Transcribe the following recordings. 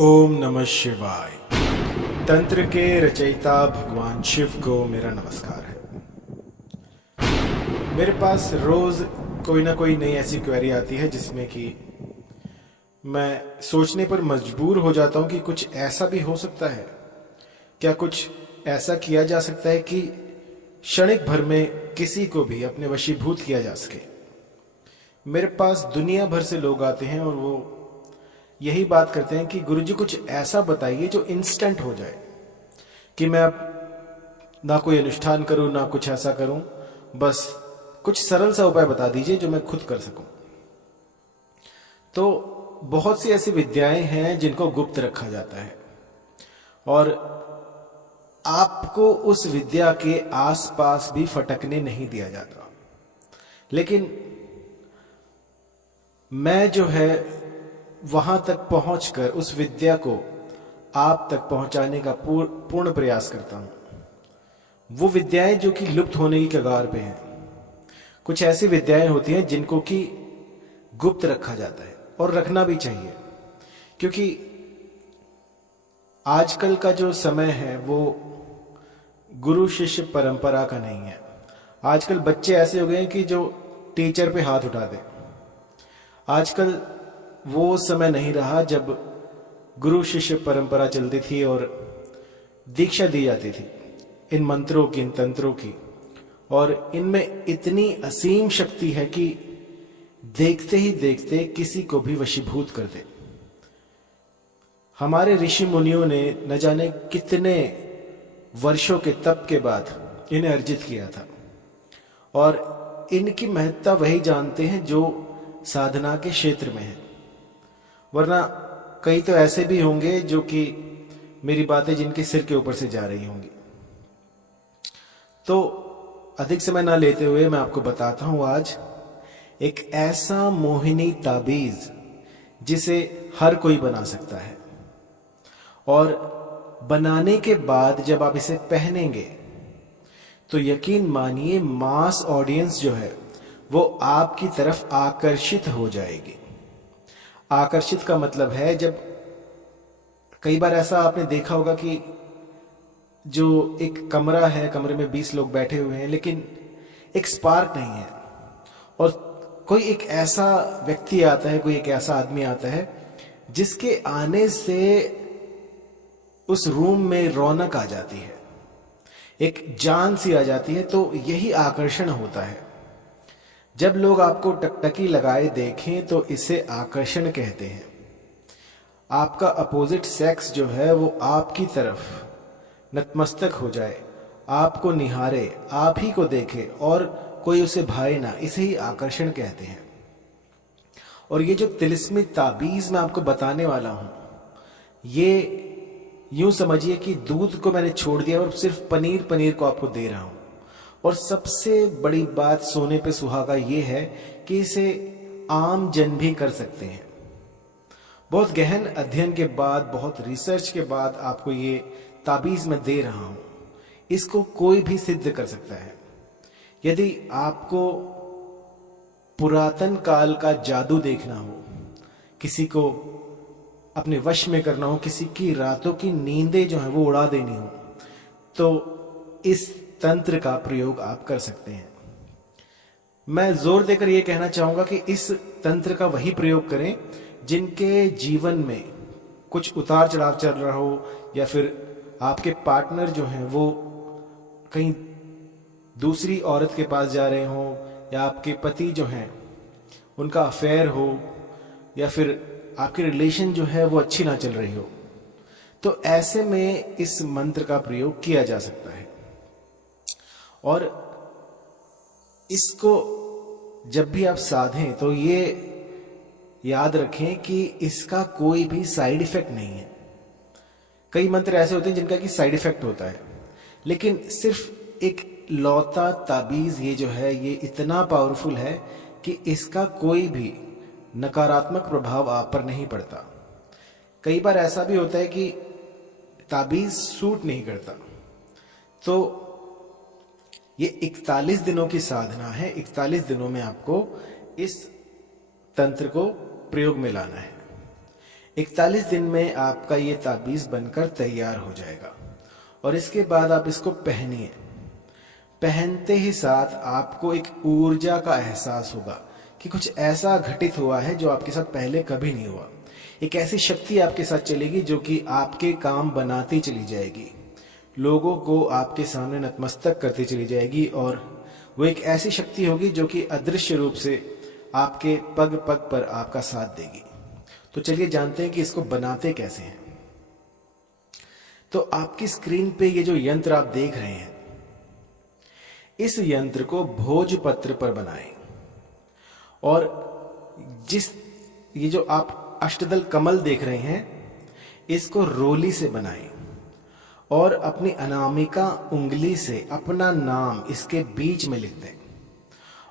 ओम नमः शिवाय। तंत्र के रचयिता भगवान शिव को मेरा नमस्कार है। मेरे पास रोज कोई ना कोई नई ऐसी क्वेरी आती है जिसमें कि मैं सोचने पर मजबूर हो जाता हूं कि कुछ ऐसा भी हो सकता है। क्या कुछ ऐसा किया जा सकता है कि क्षणिक भर में किसी को भी अपने वशीभूत किया जा सके। मेरे पास दुनिया भर से लोग आते हैं और वो यही बात करते हैं कि गुरुजी कुछ ऐसा बताइए जो इंस्टेंट हो जाए, कि मैं अब ना कोई अनुष्ठान करूं ना कुछ ऐसा करूं, बस कुछ सरल सा उपाय बता दीजिए जो मैं खुद कर सकूं। तो बहुत सी ऐसी विद्याएं हैं जिनको गुप्त रखा जाता है और आपको उस विद्या के आसपास भी फटकने नहीं दिया जाता। लेकिन मैं जो है वहां तक पहुंचकर उस विद्या को आप तक पहुंचाने का पूर्ण प्रयास करता हूं। वो विद्याएं जो कि लुप्त होने की कगार पे हैं। कुछ ऐसी विद्याएं होती हैं जिनको कि गुप्त रखा जाता है और रखना भी चाहिए, क्योंकि आजकल का जो समय है वो गुरु शिष्य परंपरा का नहीं है। आजकल बच्चे ऐसे हो गए हैं कि जो टीचर पे हाथ उठा दे। आजकल वो समय नहीं रहा जब गुरु शिष्य परंपरा चलती थी और दीक्षा दी जाती थी इन मंत्रों की, इन तंत्रों की, और इनमें इतनी असीम शक्ति है कि देखते ही देखते किसी को भी वशीभूत कर दे। हमारे ऋषि मुनियों ने न जाने कितने वर्षों के तप के बाद इन्हें अर्जित किया था, और इनकी महत्ता वही जानते हैं जो साधना के क्षेत्र में है। वरना कई तो ऐसे भी होंगे जो कि मेरी बातें जिनके सिर के ऊपर से जा रही होंगी। तो अधिक समय ना लेते हुए मैं आपको बताता हूं आज एक ऐसा मोहिनी ताबीज जिसे हर कोई बना सकता है, और बनाने के बाद जब आप इसे पहनेंगे तो यकीन मानिए मास ऑडियंस जो है वो आपकी तरफ आकर्षित हो जाएगी। आकर्षित का मतलब है, जब कई बार ऐसा आपने देखा होगा कि जो एक कमरा है, कमरे में 20 लोग बैठे हुए हैं लेकिन एक स्पार्क नहीं है, और कोई एक ऐसा व्यक्ति आता है, कोई एक ऐसा आदमी आता है जिसके आने से उस रूम में रौनक आ जाती है, एक जान सी आ जाती है। तो यही आकर्षण होता है। जब लोग आपको टकटकी लगाए देखें तो इसे आकर्षण कहते हैं। आपका अपोजिट सेक्स जो है वो आपकी तरफ नतमस्तक हो जाए, आपको निहारे, आप ही को देखे और कोई उसे भाए ना, इसे ही आकर्षण कहते हैं। और ये जो तिलिस्मिक ताबीज मैं आपको बताने वाला हूं, ये यूं समझिए कि दूध को मैंने छोड़ दिया और सिर्फ पनीर को आपको दे रहा हूं। और सबसे बड़ी बात सोने पे सुहागा ये है कि इसे आम जन भी कर सकते हैं। बहुत गहन अध्ययन के बाद, बहुत रिसर्च के बाद आपको ये ताबीज मैं दे रहा हूं। इसको कोई भी सिद्ध कर सकता है। यदि आपको पुरातन काल का जादू देखना हो, किसी को अपने वश में करना हो, किसी की रातों की नींदें जो है वो उड़ा देनी हो, तो इस तंत्र का प्रयोग आप कर सकते हैं। मैं जोर देकर यह कहना चाहूंगा कि इस तंत्र का वही प्रयोग करें जिनके जीवन में कुछ उतार चढ़ाव चल रहा हो, या फिर आपके पार्टनर जो हैं वो कहीं दूसरी औरत के पास जा रहे हो, या आपके पति जो हैं उनका अफेयर हो, या फिर आपकी रिलेशन जो है वो अच्छी ना चल रही हो। तो ऐसे में इस मंत्र का प्रयोग किया जा सकता है। और इसको जब भी आप साधें तो ये याद रखें कि इसका कोई भी साइड इफेक्ट नहीं है। कई मंत्र ऐसे होते हैं जिनका कि साइड इफेक्ट होता है, लेकिन सिर्फ एक लौता ताबीज ये जो है ये इतना पावरफुल है कि इसका कोई भी नकारात्मक प्रभाव आप पर नहीं पड़ता। कई बार ऐसा भी होता है कि ताबीज सूट नहीं करता। तो ये 41 दिनों की साधना है। 41 दिनों में आपको इस तंत्र को प्रयोग में लाना है। 41 दिन में आपका ये ताबीज बनकर तैयार हो जाएगा और इसके बाद आप इसको पहनिए। पहनते ही साथ आपको एक ऊर्जा का एहसास होगा कि कुछ ऐसा घटित हुआ है जो आपके साथ पहले कभी नहीं हुआ। एक ऐसी शक्ति आपके साथ चलेगी जो कि आपके काम बनाती चली जाएगी, लोगों को आपके सामने नतमस्तक करती चली जाएगी और वो एक ऐसी शक्ति होगी जो कि अदृश्य रूप से आपके पग पग पर आपका साथ देगी। तो चलिए जानते हैं कि इसको बनाते कैसे हैं। तो आपकी स्क्रीन पे ये जो यंत्र आप देख रहे हैं, इस यंत्र को भोजपत्र पर बनाएं और ये जो आप अष्टदल कमल देख रहे हैं, इसको रोली से बनाएं और अपनी अनामिका उंगली से अपना नाम इसके बीच में लिख दें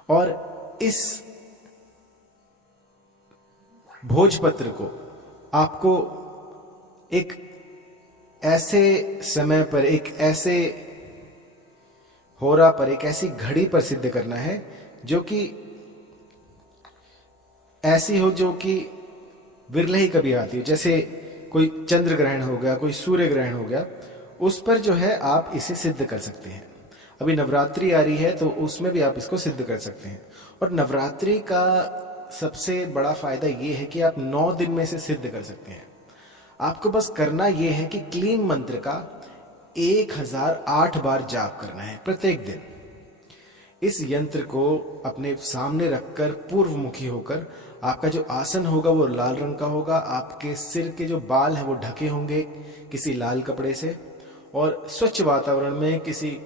और इस भोजपत्र को आपको एक ऐसे समय पर, एक ऐसे होरा पर, एक ऐसी घड़ी पर सिद्ध करना है जो कि ऐसी हो जो कि विरले ही कभी आती हो। जैसे कोई चंद्र ग्रहण हो गया, कोई सूर्य ग्रहण हो गया, उस पर जो है आप इसे सिद्ध कर सकते हैं। अभी नवरात्रि आ रही है तो उसमें भी आप इसको सिद्ध कर सकते हैं। और नवरात्रि का सबसे बड़ा फायदा ये है कि आप 9 दिन में इसे सिद्ध कर सकते हैं। आपको बस करना यह है कि क्लीन मंत्र का 1008 बार जाप करना है प्रत्येक दिन। इस यंत्र को अपने सामने रखकर पूर्वमुखी होकर आपका जो आसन होगा वो लाल रंग का होगा, आपके सिर के जो बाल हैं वो ढके होंगे किसी लाल कपड़े से, और स्वच्छ वातावरण में किसी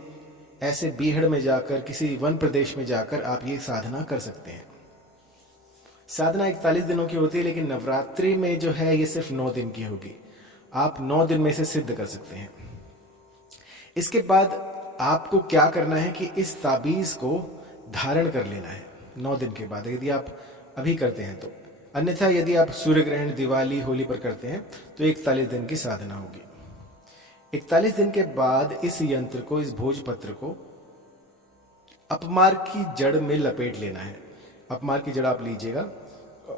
ऐसे बीहड़ में जाकर, किसी वन प्रदेश में जाकर आप ये साधना कर सकते हैं। साधना 41 दिनों की होती है, लेकिन नवरात्रि में जो है ये सिर्फ 9 दिन की होगी। आप 9 दिन में इसे सिद्ध कर सकते हैं। इसके बाद आपको क्या करना है कि इस ताबीज को धारण कर लेना है 9 दिन के बाद, यदि आप अभी करते हैं तो। अन्यथा यदि आप सूर्य ग्रहण, दिवाली, होली पर करते हैं तो 41 दिन की साधना होगी। 41 दिन के बाद इस यंत्र को, इस भोजपत्र को अपमार की जड़ में लपेट लेना है। अपमार की जड़ आप लीजिएगा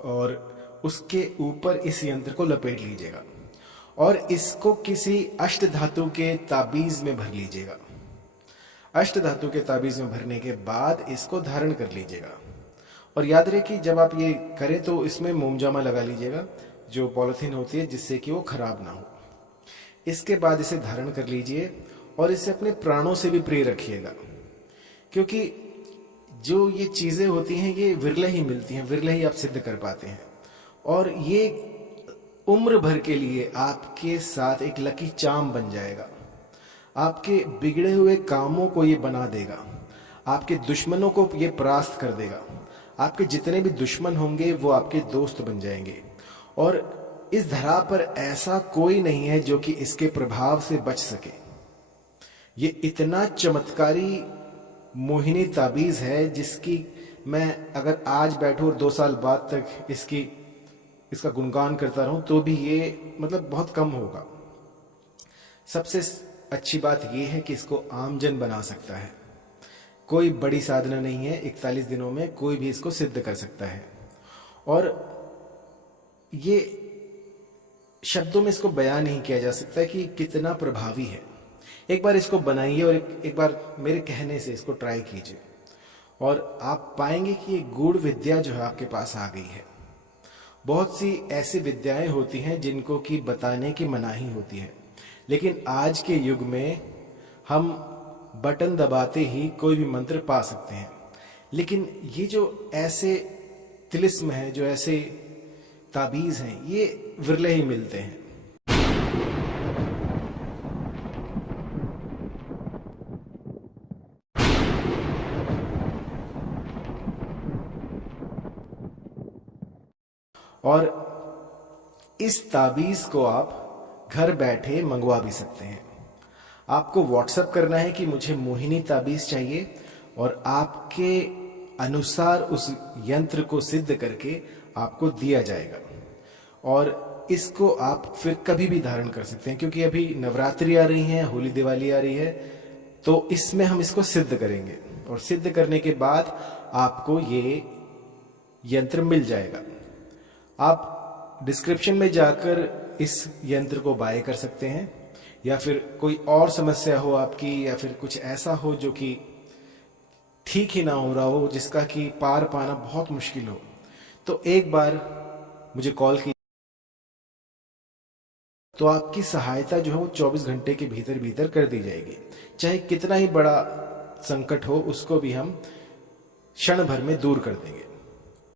और उसके ऊपर इस यंत्र को लपेट लीजिएगा और इसको किसी अष्ट धातु के ताबीज में भर लीजिएगा। अष्ट धातु के ताबीज में भरने के बाद इसको धारण कर लीजिएगा। और याद रहे कि जब आप ये करें तो इसमें मोमजामा लगा लीजिएगा, जो पॉलिथीन होती है, जिससे कि वो खराब ना हो। इसके बाद इसे धारण कर लीजिए और इसे अपने प्राणों से भी प्रिय रखिएगा, क्योंकि जो ये चीजें होती हैं ये विरले ही मिलती हैं, विरले ही आप सिद्ध कर पाते हैं। और ये उम्र भर के लिए आपके साथ एक लकी चार्म बन जाएगा। आपके बिगड़े हुए कामों को ये बना देगा, आपके दुश्मनों को ये परास्त कर देगा। आपके जितने भी दुश्मन होंगे वो आपके दोस्त बन जाएंगे। और इस धरा पर ऐसा कोई नहीं है जो कि इसके प्रभाव से बच सके। ये इतना चमत्कारी मोहिनी ताबीज है जिसकी मैं अगर आज बैठूं और 2 साल बाद तक इसका गुणगान करता रहूं तो भी ये मतलब बहुत कम होगा। सबसे अच्छी बात यह है कि इसको आमजन बना सकता है। कोई बड़ी साधना नहीं है, 41 दिनों में कोई भी इसको सिद्ध कर सकता है। और ये शब्दों में इसको बयान नहीं किया जा सकता कि कितना प्रभावी है। एक बार इसको बनाइए और एक बार मेरे कहने से इसको ट्राई कीजिए और आप पाएंगे कि ये गूढ़ विद्या जो है आपके पास आ गई है। बहुत सी ऐसी विद्याएं होती हैं जिनको कि बताने की मनाही होती है, लेकिन आज के युग में हम बटन दबाते ही कोई भी मंत्र पा सकते हैं। लेकिन ये जो ऐसे तिलिस्म है, जो ऐसे ताबीज हैं, ये विरले ही मिलते हैं। और इस ताबीज को आप घर बैठे मंगवा भी सकते हैं। आपको व्हाट्सएप करना है कि मुझे मोहिनी ताबीज चाहिए और आपके अनुसार उस यंत्र को सिद्ध करके आपको दिया जाएगा। और इसको आप फिर कभी भी धारण कर सकते हैं, क्योंकि अभी नवरात्रि आ रही है, होली दिवाली आ रही है, तो इसमें हम इसको सिद्ध करेंगे और सिद्ध करने के बाद आपको ये यंत्र मिल जाएगा। आप डिस्क्रिप्शन में जाकर इस यंत्र को बाय कर सकते हैं, या फिर कोई और समस्या हो आपकी, या फिर कुछ ऐसा हो जो कि ठीक ही ना हो रहा हो, जिसका कि पार पाना बहुत मुश्किल हो, तो एक बार मुझे कॉल की, तो आपकी सहायता जो है वो 24 घंटे के भीतर भीतर कर दी जाएगी। चाहे कितना ही बड़ा संकट हो, उसको भी हम क्षण भर में दूर कर देंगे।